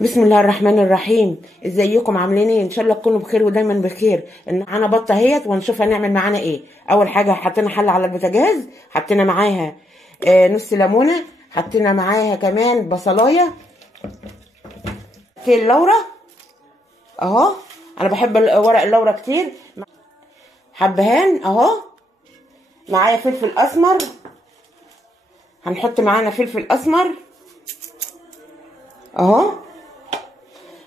بسم الله الرحمن الرحيم. ازيكم عاملين ايه؟ ان شاء الله تكونوا بخير ودايما بخير. معانا بطه اهيت ونشوف هنعمل معانا ايه. اول حاجه حطينا حله على البوتاجاز، حطينا معاها نص ليمونه، حطينا معاها كمان بصلايه، كيل لورا اهو، انا بحب ورق اللورا كتير، حبهان اهو، معايا فلفل اسمر، هنحط معانا فلفل اسمر اهو،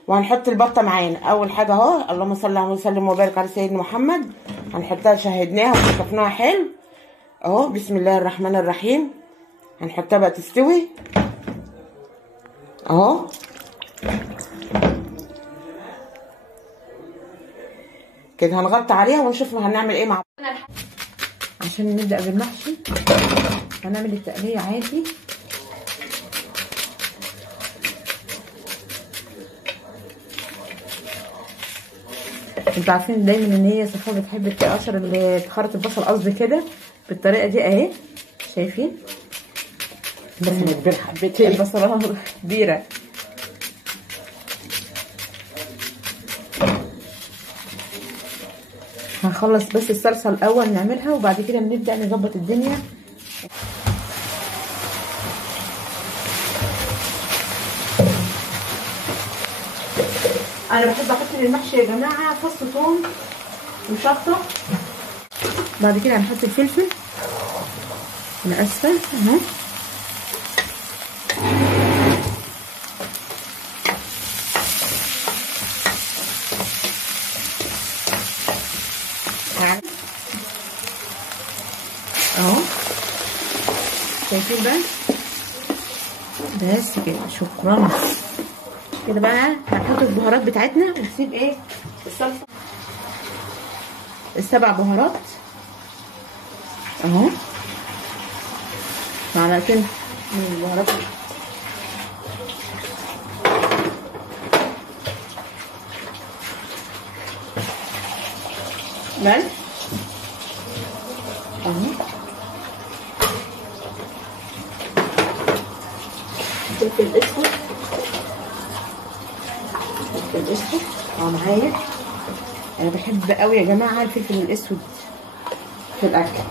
وهنحط البطه معانا. اول حاجه اهو، اللهم صل وسلم وبارك على سيدنا محمد، هنحطها شهدناها وشطفناها حلو اهو. بسم الله الرحمن الرحيم. هنحطها بقى تستوي اهو. كده هنغطي عليها ونشوف هنعمل ايه مع بعض. عشان نبدا بالمحشي هنعمل التقليه عادي. انتوا عارفين دايما ان هي صفاء بتحب تقشر اللي تخرط البصل، قصدي كده بالطريقه دي اهي، شايفين؟ بس كبير حبتين، البصله كبيره. هنخلص بس الصلصه الاول نعملها وبعد كده بنبدا نظبط الدنيا. انا بحب احط للمحشي يا جماعه فص ثوم وشطه. بعد كده هنحط الفلفل، انا اسفه اهو، اهو شايفين بقى؟ بس كده، شكرا. كده بقى هنحط البهارات بتاعتنا ونسيب ايه الصلصه، السبع بهارات اهو، معلقتين من البهارات، ملح اهو، فلفل اسود، فلفل اسود اهو معايا. انا بحب قوي يا جماعه الفلفل الاسود في الاكل،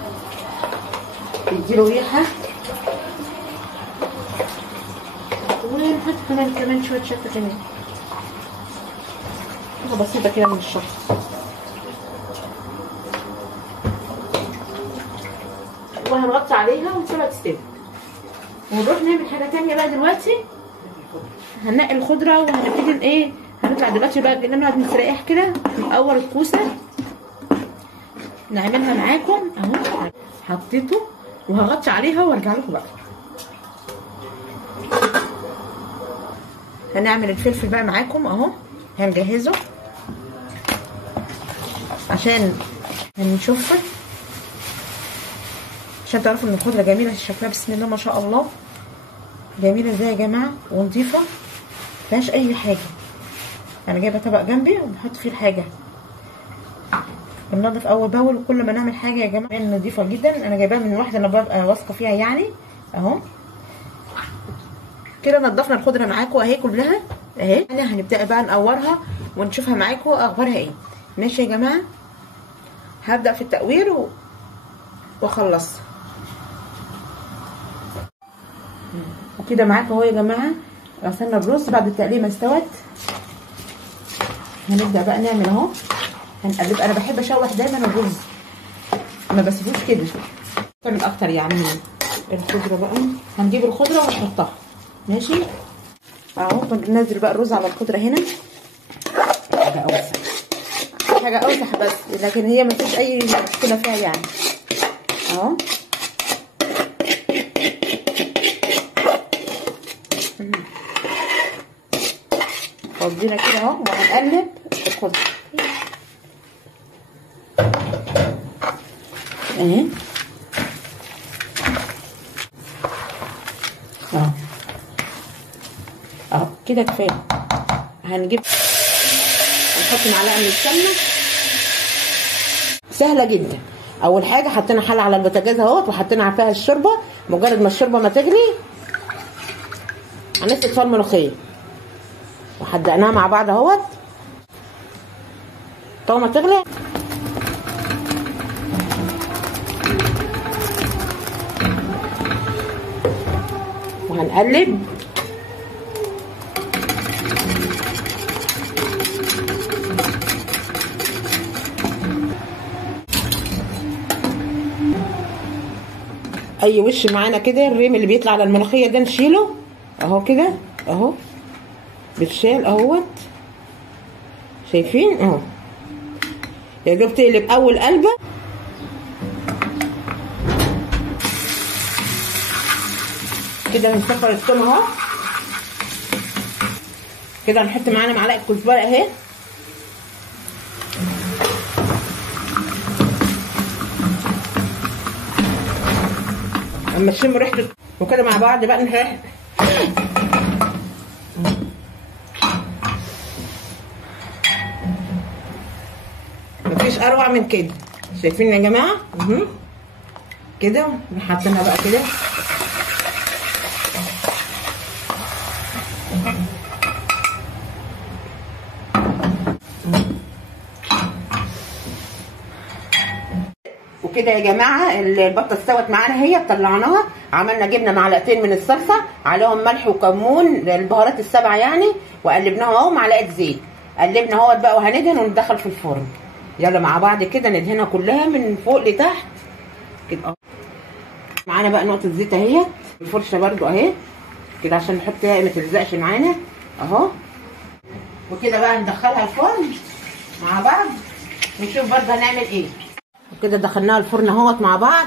بيديله ريحه. ونحط كمان شويه شطه كمان، حاجه بسيطه كده من الشطه، وهنغطي عليها ونسيبها تستوي. ونروح نعمل حاجه تانية بقى دلوقتي، هننقي الخضره وهنبتدي ايه، هنطلع دلوقتي بقى نعمل نستريح كده، نقور الكوسه نعملها معاكم اهو. حطيته وهغطي عليها وارجع لكم بقى. هنعمل الفلفل بقى معاكم اهو، هنجهزه عشان هنشوفه، عشان تعرفوا ان الخضره جميله شكلها، بسم الله ما شاء الله، جميله ازاي يا جماعه ونضيفه مفيهاش اي حاجه. انا جايبه طبق جنبي وبحط فيه الحاجه، بننضف اول باول، وكل ما نعمل حاجه يا جماعه نضيفه جدا. انا جايباها من واحده انا ببقى واثقه فيها يعني اهو. كده نضفنا الخضره معاكم اهي كلها اهي. هنبدا بقى نقورها ونشوفها معاكم اخبارها ايه. ماشي يا جماعه، هبدا في التقوير واخلص. وكده معاكم اهو يا جماعه، غسلنا الرز بعد التقليه ما استوت. هنبدا بقى نعمل اهو، هنقلب. انا بحب اشوح دايما الرز، ما بسيبوش كده تعمل اكتر يعني. الخضره بقى هنجيب الخضره ونحطها، ماشي اهو. بننزل بقى الرز على الخضره هنا، حاجه اوسع، حاجه اوسع بس، لكن هي ما فيش اي مشكله فيها يعني اهو. فضينا كده اهو، وهنقلب الخضره اهي اهو اهو كده كفايه. هنجيب هنحط معلقه من السمنه، سهله جدا. اول حاجه حطينا حله على البوتاجاز اهوت، وحطينا فيها الشوربه. مجرد ما الشوربه ما تغلي هنسقط فيها الملوخيه وحدقناها مع بعض اهوت. طول ما تغلي وهنقلب. اي وش معانا كده، الريم اللي بيطلع على الملوخيه ده نشيله اهو كده اهو، بتشال اهوت، شايفين اهو. يا دوب تقلب اول قلبه كده. هنصفر الثوم اهو كده. هنحط معانا معلقه كزبره اهي، اما تشم ريحته وكده مع بعض بقى نحط. مفيش اروع من كده، شايفين يا جماعه كده. حاطينها بقى كده وكده يا جماعه. البطه استوت معانا هي، طلعناها، عملنا جبنا معلقتين من الصلصه عليهم ملح وكمون البهارات السبعه يعني، وقلبناهم اهو، معلقه زيت قلبنا اهوت بقى، وهندهن وندخل في الفرن. يلا مع بعض كده ندهنها كلها من فوق لتحت كده اهو. معانا بقى نقطه زيت اهي، الفرشه برده اهي كده عشان نحطها ما تلزقش معانا اهو. وكده بقى ندخلها الفرن مع بعض نشوف برده هنعمل ايه. وكده دخلناها الفرن اهوت مع بعض.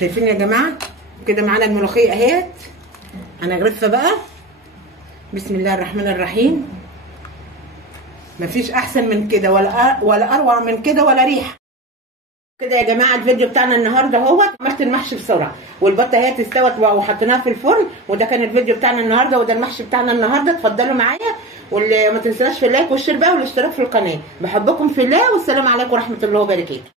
شايفين يا جماعه كده معانا الملوخيه اهيت. هنغرفها بقى. بسم الله الرحمن الرحيم. مفيش احسن من كده ولا اروع من كده ولا ريحه. كده يا جماعه الفيديو بتاعنا النهارده اهوت. عملت المحشي بسرعه والبطه اهي استوت وحطيناها في الفرن، وده كان الفيديو بتاعنا النهارده، وده المحشي بتاعنا النهارده. اتفضلوا معايا، واللي ما تنساش في اللايك والشير بقى والاشتراك في القناه. بحبكم في الله، والسلام عليكم ورحمه الله وبركاته.